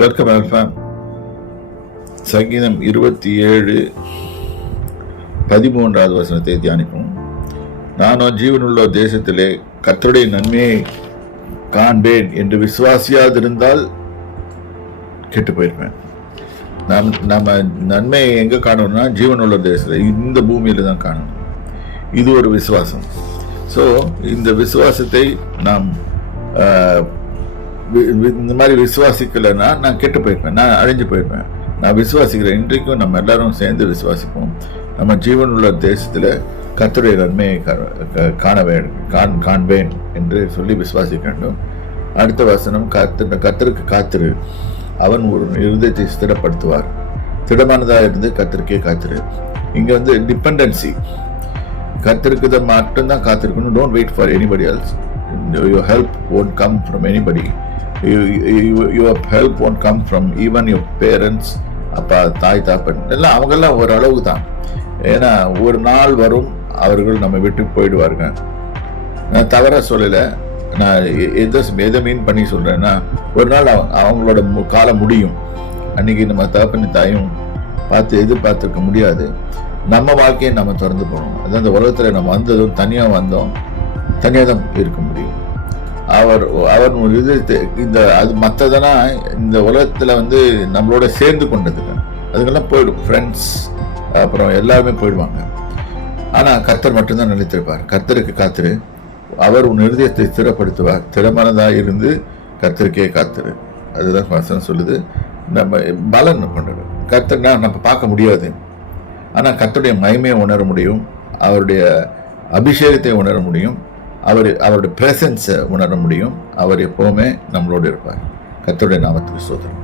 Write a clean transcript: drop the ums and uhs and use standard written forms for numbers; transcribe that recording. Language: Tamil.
Welcome alpha. சங்கீதம் 27:13 வசனத்தை தியானிப்போம். நானோ ஜீவனுள்ள தேசத்திலே கர்த்தருடைய நன்மையை காண்பேன் என்று விசுவாசியாதிருந்தால் கெட்டு போயிருப்பேன். நம்ம நன்மையை எங்க காணணும்னா ஜீவனுள்ள தேசத்துல, இந்த பூமியில தான் காணணும். இது ஒரு விசுவாசம். ஸோ இந்த விசுவாசத்தை நாம் இந்த மாதிரி விசுவாசிக்கலைன்னா நான் கெட்டு போயிருப்பேன், நான் அழிஞ்சு போயிருப்பேன். நான் விசுவாசிக்கிறேன். இன்றைக்கும் நம்ம எல்லாரும் சேர்ந்து விசுவாசிப்போம். நம்ம ஜீவனுள்ள தேசத்தில் கர்த்தருடைய நன்மையை காண்பேன் என்று சொல்லி விசுவாசிக்க வேண்டும். அடுத்த வசனம், கர்த்தருக்கு காத்திரு, அவன் ஒரு இருதயத்தை ஸ்திரப்படுத்துவார். திடமானதாக இருந்து கர்த்தருக்கே காத்திரு. இங்கே வந்து டிபெண்டன்சி, கர்த்தருக்கு தான் மட்டும்தான் காத்திருக்கணும். Don't wait for anybody else. Your help won't come from anybody. Your help won't come from even your parents. அப்பா, தாய், தாப்பன் எல்லாம் அவங்கெல்லாம் ஒரு அளவு தான். ஏன்னா ஒரு நாள் வரும் அவர்கள் நம்ம விட்டு போயிடுவார்கள். நான் தவற சொல்லலை, நான் எதை மீன் பண்ணி சொல்கிறேன்னா, ஒரு நாள் அவங்களோட காலம் முடியும். அன்றைக்கி நம்ம தாப்பன் தாயும் எதிர்பார்த்துருக்க முடியாது. நம்ம வாழ்க்கையை நம்ம திறந்து போகணும். அதான் இந்த உலகத்தில் நம்ம வந்ததும் தனியாக தான் இருக்க முடியும். அவர் ஒரு இது அது மற்றதெல்லாம் இந்த உலகத்தில் வந்து நம்மளோட சேர்ந்து கொண்டதுங்க, அதுக்கெல்லாம் போயிடும். ஃப்ரெண்ட்ஸ் அப்புறம் எல்லாருமே போயிடுவாங்க. ஆனால் கர்த்தர் மட்டும்தான் நிலைத்திருப்பார். கர்த்தருக்கு காத்திரு, அவர் உன் இருதயத்தை ஸ்திரப்படுத்துவார். திடமானதாக இருந்து கர்த்தருக்கே காத்திரு. அதுதான் வசனம் சொல்லுது. நம்ம பலன் பண்ணணும். கர்த்தர்னா நம்ம பார்க்க முடியாது, ஆனால் கர்த்தருடைய மகிமையை உணர முடியும், அவருடைய அபிஷேகத்தை உணர முடியும், அவருடைய பிரசன்ஸை உணர முடியும். அவர் எப்போவுமே நம்மளோடு இருப்பார். கர்த்தருடைய நாமத்துக்கு ஸ்தோத்திரம்.